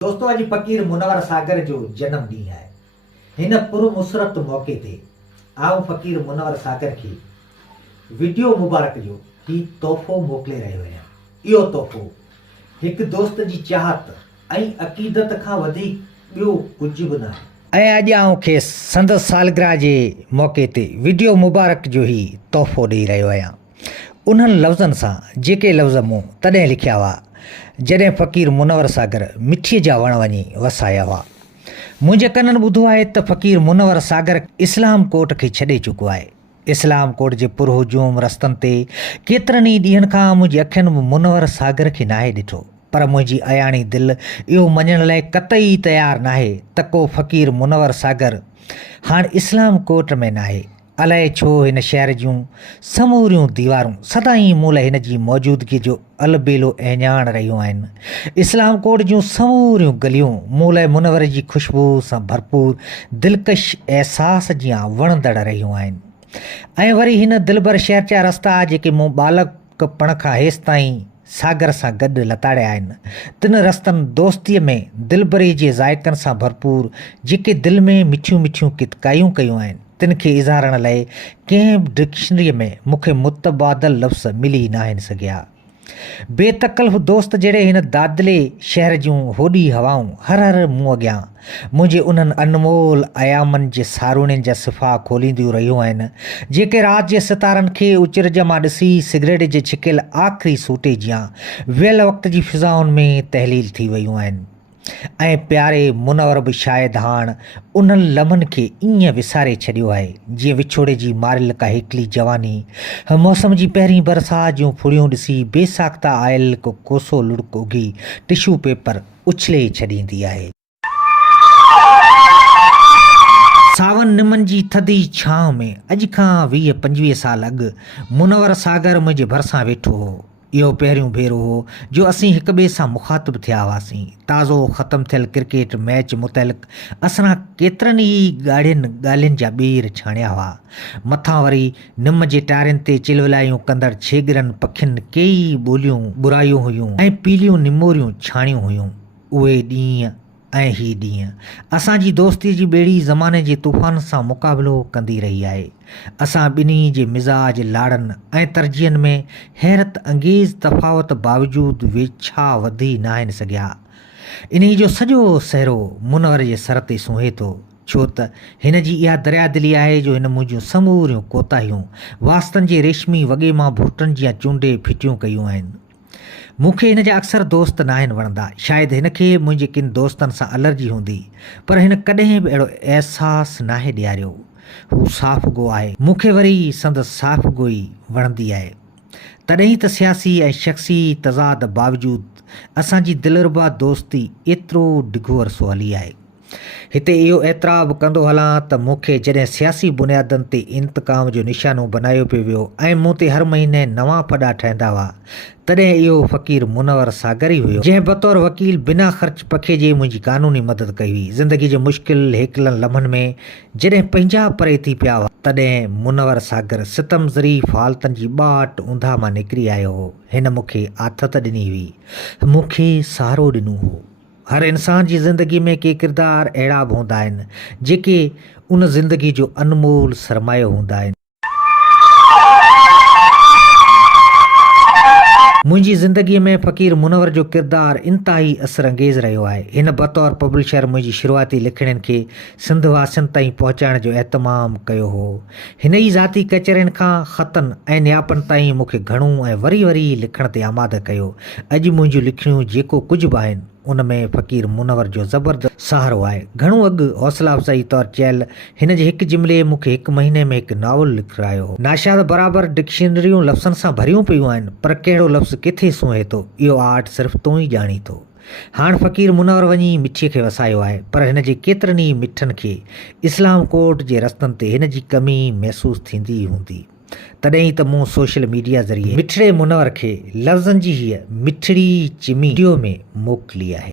दोस्तों, अॼु फ़क़ीर मुनवर सागर जो जनम ॾींहुं आहे। हिन पुरमुसरत मौक़े ते आउं फ़क़ीर मुनवर सागर खे वीडियो मुबारक जो ही तोहफ़ो मोकिले रहियो आहियां। इहो तोहफ़ो हिकु दोस्त जी चाहत ऐं अक़ीदत खां वधीक ॿियो कुझु बि न आहे। ऐं अॼु आउं खेसि संदसि सालगिरह जे मौक़े ते वीडियो मुबारक जो ही तोहफ़ो ॾेई रहियो आहियां, उन्हनि लफ़्ज़नि सां जेके लफ़्ज़ मूं तॾहिं लिखिया हुआ जॾहिं फ़क़ीर मुनवर सागर मिठीअ जा वण वञी वसाया हुआ। मुंहिंजे कननि ॿुधो आहे त फ़क़ीर मुनवर सागर इस्लाम कोट खे छॾे चुको आहे। इस्लाम कोट जे पुरहुजूम रस्तनि ते केतिरनि ई ॾींहंनि खां मुंहिंजी अखियुनि में मुनवर सागर खे नाहे ॾिठो, पर मुंहिंजी अयाणी दिलि इहो मञण लाइ क़तई तयारु नाहे त को फ़क़ीर मुनवर सागर हाणे इस्लाम कोट में नाहे। अलाए छो हिन शहर जूं समूरियूं दीवारूं सदाईं मूं लाइ हिन जी मौजूदगी जो अलबेलो अहञाण रहियूं आहिनि। इस्लाम कोट जूं समूरियूं गलियूं मूं लाइ मुनवर जी ख़ुशबू सां भरपूर दिलकश अहसास जियां वणंदड़ रहियूं आहिनि। ऐं वरी हिन दिलबर शहर जा रस्ता जेके मूं बालकपण खां हेसि ताईं सागर सां गॾु लताड़िया आहिनि, तिन रस्तनि दोस्तीअ में दिलबरी जे ज़ाइक़नि सां भरपूर जेके दिलि में मिठियूं मिठियूं कितकायूं कयूं आहिनि, तिन खे इज़ारण लाइ कंहिं बि डिक्शनरीअ में मूंखे मुतबादल लफ़्ज़ मिली न आहिनि सघिया। बेतकल्फ़ दोस्त जहिड़े हिन दादिले शहर जूं होॾी हवाऊं हर हर मूं अॻियां मुंहिंजे उन्हनि अनमोल अयामनि जे सारूणियुनि जा सिफ़ा खोलींदियूं रहियूं आहिनि, जेके राति जे सितारनि खे उचिरज मां ॾिसी सिगरेट जे छिकियल आख़िरी सूटे जियां वियल वक़्त जी फिज़ाउनि में तहलील थी वियूं आहिनि। ऐं प्यारे मुनवर बि शायदि हाणे उन्हनि लम्हनि खे ईअं विसारे छॾियो आहे जीअं विछोड़े जी मारियल का हिकिड़ी जवानी मौसम जी पहिरीं बरसाति जूं फुड़ियूं ॾिसी बेसाख्ता आयल को कोसो लुड़क उगी टिशू पेपर उछले छॾींदी आहे। सावन निमनि जी थधी छांव में अॼु खां 20-25 साल अॻु मुनवर सागर मुंहिंजे भरिसां वेठो हो। इहो पहिरियों भेरो हो जो असीं हिक ॿिए सां मुख़ातिब थिया हुआसीं। ताज़ो ख़तमु थियल क्रिकेट मैच मुतलिक़ असां केतिरनि ई ॻाढ़ियुनि ॻाल्हियुनि जा ॿेर छाणिया हुआ। मथां वरी निम जे टारियुनि ते चिलवलायूं कंदड़ छेगरनि पखियुनि कई ॿोलियूं बुरायूं हुयूं ऐं पीलियूं निमोरियूं छाणियूं हुयूं। उहे ॾींहं ऐं ही ॾींहं असांजी दोस्तीअ जी ॿेड़ी ज़माने जे तूफ़ान सां मुक़ाबिलो कंदी रही आहे। असां ॿिन्ही जे मिज़ाज लाड़नि ऐं तरजीहनि में हैरत अंगेज़ तफ़ावत बावजूदु वेछा वधी न आहिनि सघिया। इन्ही जो सॼो सहरो मुनवर जे सर ते सुंहे थो, छो त हिन जी इहा दरियादिली आहे जो हिन मुंहिंजूं समूरियूं कोताहियूं वास्तनि जे रेशमी वॻे मां भुटनि जियां चूंडे फिटियूं कयूं आहिनि। मूंखे हिन जा अक्सर दोस्त न आहिनि वणंदा, शायदि हिन खे मुंहिंजे किन दोस्तनि सां एलर्जी हूंदी, पर हिन कॾहिं बि अहिड़ो अहसासु नाहे ॾियारियो। हू साफ़ गो आहे, मूंखे वरी संदसि साफ़ गो ई वणंदी आहे। तॾहिं त सियासी ऐं शख़्सी तज़ाद बावजूदु असांजी दिलरुबा दोस्ती एतिरो डिघो अरसो हली आहे। हिते इहो एतिराब कंदो हलां त मूंखे जॾहिं सियासी बुनियादनि ते इंतकाम जो निशानो बनायो पियो वियो ऐं मूं ते हर महीने नवां पड़ा ठहंदा हुआ, तॾहिं इहो फ़क़ीर मुनवर सागर ई हुयो जंहिं बतौर वकील बिना ख़र्च पखे जे मुंहिंजी क़ानूनी मदद कई हुई। ज़िंदगी जे मुश्किल हेकलनि लम्हनि में जॾहिं पंहिंजा परे थी पिया हुआ, तॾहिं मुनवर सागर सितम ज़रीफ़ हालतनि जी बाट ऊंधा मां निकिरी आयो हो। हिन मूंखे आथत ॾिनी हुई, मूंखे सहारो ॾिनो हो। हर इंसान जी ज़िंदगी में के किरदार अहिड़ा बि हूंदा आहिनि जेके उन ज़िंदगी जो अनमोल सरमायो हूंदा आहिनि। मुंहिंजी ज़िंदगीअ में फ़क़ीर मुनवर जो किरदारु इंतिहाई असर अंगेज़ रहियो आहे। हिन बतौर पब्लिशर मुंहिंजी शुरूआती लिखणनि खे सिंध वासियुनि ताईं पहुचाइण जो एहतमाम कयो हो। हिन ई ज़ाती कचरियुनि खां ख़तनि ऐं नियापनि ताईं मूंखे घणो ऐं वरी वरी लिखण ते आमाद कयो। अॼु मुंहिंजूं लिखणियूं जेको कुझु बि आहिनि उन में फ़क़ीर मुनवर जो ज़बरदस्त सहारो आहे। घणो अॻु हौसला अफ़ज़ाई तौरु चयल हिन जे हिकु जुमिले मूंखे 1 महीने में हिकु नावल लिखायो हो। नाशाद बराबरि डिक्शनरियूं लफ़्ज़नि सां भरियूं पियूं आहिनि, पर कहिड़ो लफ़्ज़ किथे सुंहे थो इहो आर्ट सिर्फ़ु तूं ई ॼाणी थो। हाणे फ़क़ीर मुनवर वञी मिठीअ खे वसायो आहे, पर हिन जे केतिरनि ई मिठनि खे इस्लाम कोट जे रस्तनि ते हिन जी कमी महसूसु थींदी हूंदी। तॾहिं त मूं सोशल मीडिया ज़रिए मिठड़े मुनवर खे लफ़्ज़नि जी हीअ मिठड़ी चिमी वीडियो में मोकिली आहे।